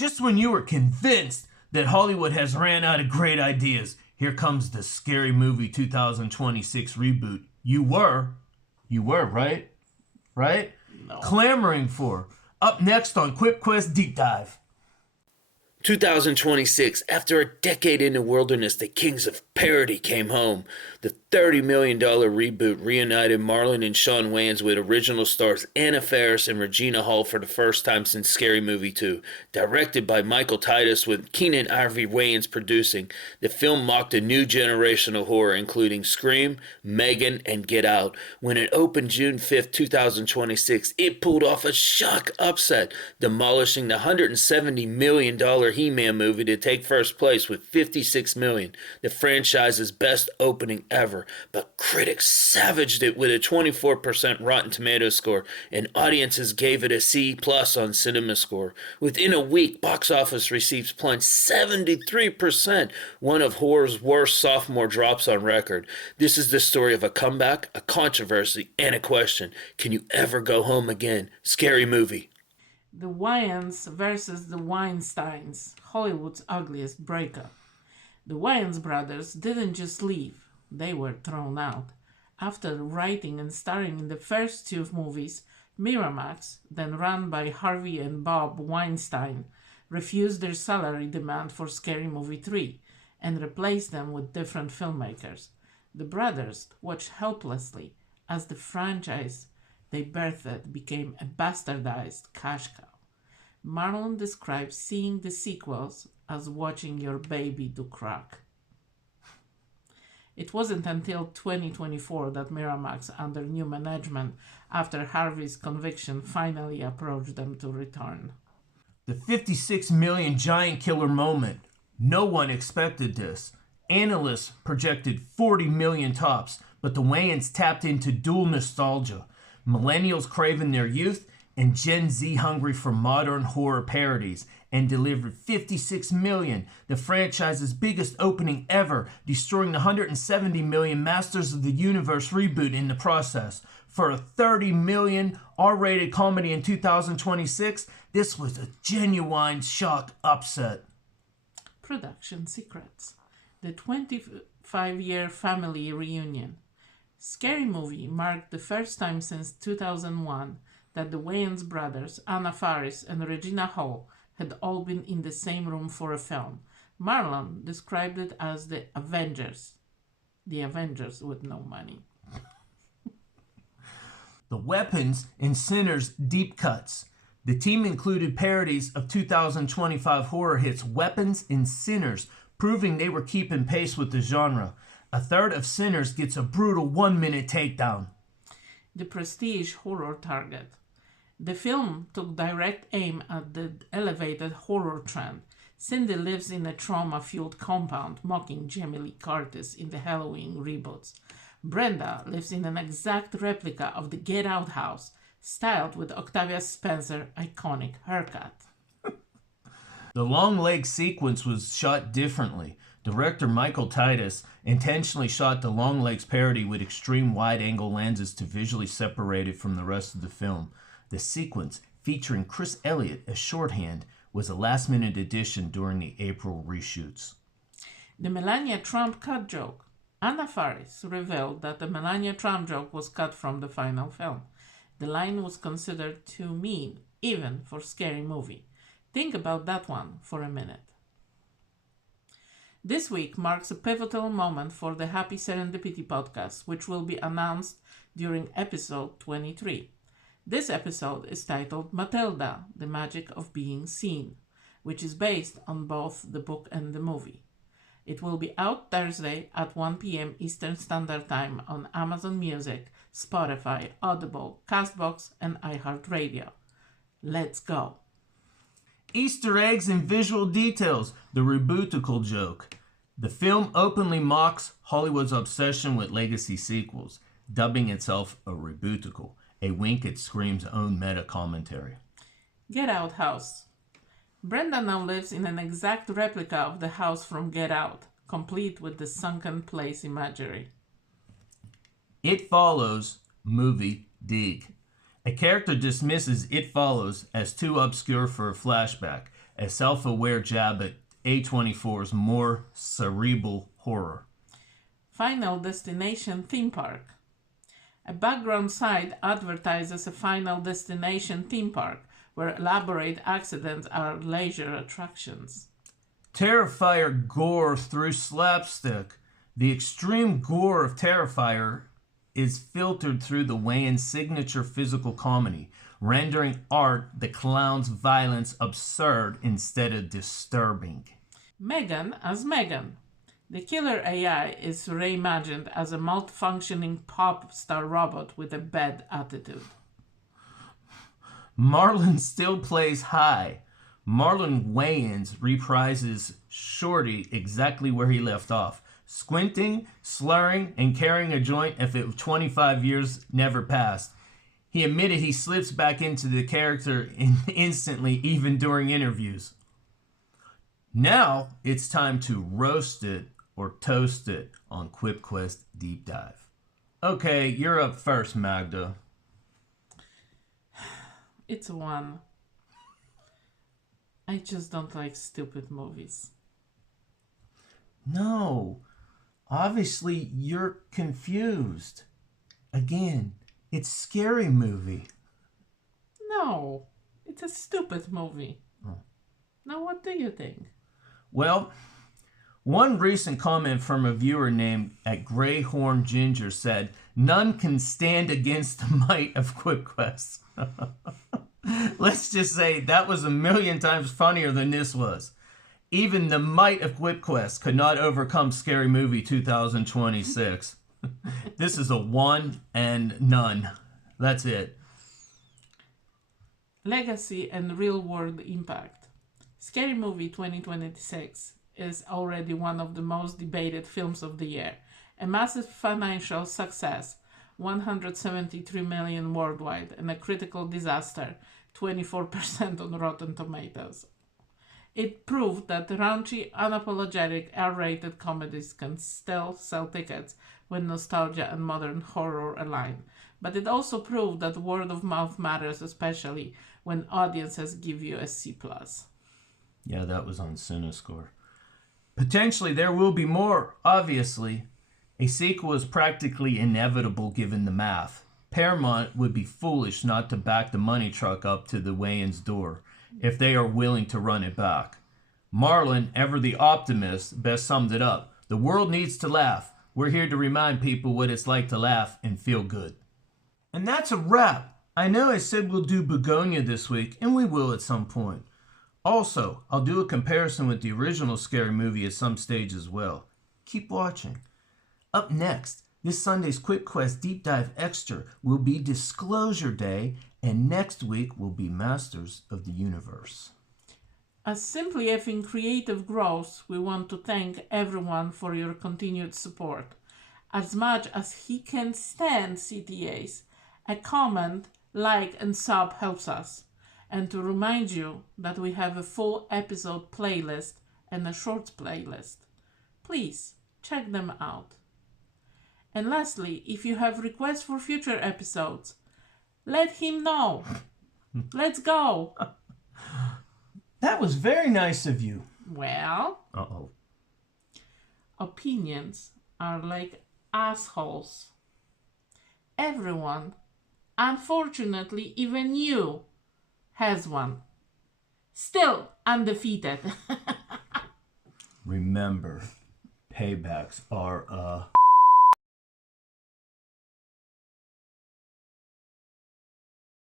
Just when you were convinced that Hollywood has ran out of great ideas, here comes the Scary Movie 2026 reboot you were, right? Right? No. Clamoring for. Up next on Quick Quest Deep Dive. 2026, after a decade in the wilderness, the kings of parody came home. The $30 million reboot reunited Marlon and Shawn Wayans with original stars Anna Faris and Regina Hall for the first time since Scary Movie 2. Directed by Michael Titus with Keenan Ivory Wayans producing, the film mocked a new generation of horror, including Scream, M3GAN, and Get Out. When it opened June 5th, 2026, it pulled off a shock upset, demolishing the $170 million He-Man movie to take first place with $56 million, the franchise's best opening ever. But critics savaged it with a 24% Rotten Tomatoes score, and audiences gave it a C+ on CinemaScore. Within a week, box office receipts plunged 73%, one of horror's worst sophomore drops on record. This is the story of a comeback, a controversy, and a question. Can you ever go home again? Scary Movie. The Wayans versus the Weinsteins, Hollywood's ugliest breakup. The Wayans brothers didn't just leave, they were thrown out. After writing and starring in the first two movies, Miramax, then run by Harvey and Bob Weinstein, refused their salary demand for Scary Movie 3 and replaced them with different filmmakers. The brothers watched helplessly as the franchise they birthed became a bastardized cash cow. Marlon describes seeing the sequels as watching your baby do crack. It wasn't until 2024 that Miramax, under new management after Harvey's conviction, finally approached them to return. The 56 million giant killer moment. No one expected this. Analysts projected 40 million tops, but the Wayans tapped into dual nostalgia. Millennials craving their youth and Gen Z hungry for modern horror parodies, and delivered 56 million, the franchise's biggest opening ever, destroying the 170 million Masters of the Universe reboot in the process. For a 30 million R-rated comedy in 2026, this was a genuine shock upset. Production secrets. The 25-year family reunion. Scary Movie marked the first time since 2001 that the Wayans brothers, Anna Faris and Regina Hall, had all been in the same room for a film. Marlon described it as the Avengers. The Avengers with no money. The weapons in Sinners deep cuts. The team included parodies of 2025 horror hits Weapons and Sinners, proving they were keeping pace with the genre. A third of Sinners gets a brutal 1-minute takedown. The prestige horror target. The film took direct aim at the elevated horror trend. Cindy lives in a trauma-fueled compound, mocking Jamie Lee Curtis in the Halloween reboots. Brenda lives in an exact replica of the Get Out house, styled with Octavia Spencer's iconic haircut. The long leg sequence was shot differently. Director Michael Titus intentionally shot the long legs parody with extreme wide-angle lenses to visually separate it from the rest of the film. The sequence, featuring Chris Elliott as shorthand, was a last-minute addition during the April reshoots. The Melania Trump cut joke. Anna Faris revealed that the Melania Trump joke was cut from the final film. The line was considered too mean, even for Scary Movie. Think about that one for a minute. This week marks a pivotal moment for the Happy Serendipity podcast, which will be announced during episode 23. This episode is titled Matilda, The Magic of Being Seen, which is based on both the book and the movie. It will be out Thursday at 1 p.m. Eastern Standard Time on Amazon Music, Spotify, Audible, CastBox, and iHeartRadio. Let's go. Easter eggs and visual details, the rebootical joke. The film openly mocks Hollywood's obsession with legacy sequels, dubbing itself a rebootical, a wink at Scream's own meta-commentary. Get Out house. Brenda now lives in an exact replica of the house from Get Out, complete with the sunken place imagery. It Follows movie dig. A character dismisses It Follows as too obscure for a flashback. a self-aware jab at A24's more cerebral horror. Final Destination theme park. A background site advertises a Final Destination theme park where elaborate accidents are leisure attractions. Terrifier gore through slapstick. The extreme gore of Terrifier is filtered through the Wayans' signature physical comedy, rendering Art the Clown's violence absurd instead of disturbing. M3GAN as M3GAN. The killer AI is reimagined as a malfunctioning pop star robot with a bad attitude. Marlon still plays high. Marlon Wayans reprises Shorty exactly where he left off, squinting, slurring, and carrying a joint if it 25 years never passed. He admitted he slips back into the character instantly, even during interviews. Now it's time to roast it or toast it on QuipQuest Deep Dive. Okay, you're up first, Magda. It's a 1. I just don't like stupid movies. No, obviously you're confused. Again, it's a scary movie. No, it's a stupid movie. Oh. Now what do you think? Well, one recent comment from a viewer named at Greyhorn Ginger said, "None can stand against the might of QuipQuest." Let's just say that was 1,000,000 times funnier than this was. Even the might of QuipQuest could not overcome Scary Movie 2026. This is a 1 and none. That's it. Legacy and real-world impact. Scary Movie 2026 is already one of the most debated films of the year. A massive financial success, 173 million worldwide, and a critical disaster, 24% on Rotten Tomatoes. It proved that raunchy, unapologetic, R-rated comedies can still sell tickets when nostalgia and modern horror align. But it also proved that word of mouth matters, especially when audiences give you a C+. Yeah, that was on CinemaScore. Potentially there will be more, obviously. A sequel is practically inevitable given the math. Paramount would be foolish not to back the money truck up to the Wayans' door if they are willing to run it back. Marlon, ever the optimist, best summed it up. The world needs to laugh. We're here to remind people what it's like to laugh and feel good. And that's a wrap. I know I said we'll do Begonia this week, and we will at some point. Also, I'll do a comparison with the original Scary Movie at some stage as well. Keep watching. Up next, this Sunday's QuipQuest Deep Dive Extra will be Disclosure Day, and next week will be Masters of the Universe. As Simply Effing Creative grows, we want to thank everyone for your continued support. As much as he can stand CTAs, a comment, like, and sub helps us. And to remind you that we have a full episode playlist and a shorts playlist. Please check them out. And lastly, if you have requests for future episodes, let him know. Let's go. That was very nice of you. Well, Uh-oh. Opinions are like assholes. Everyone, unfortunately even you, has one. Still undefeated. Remember, paybacks are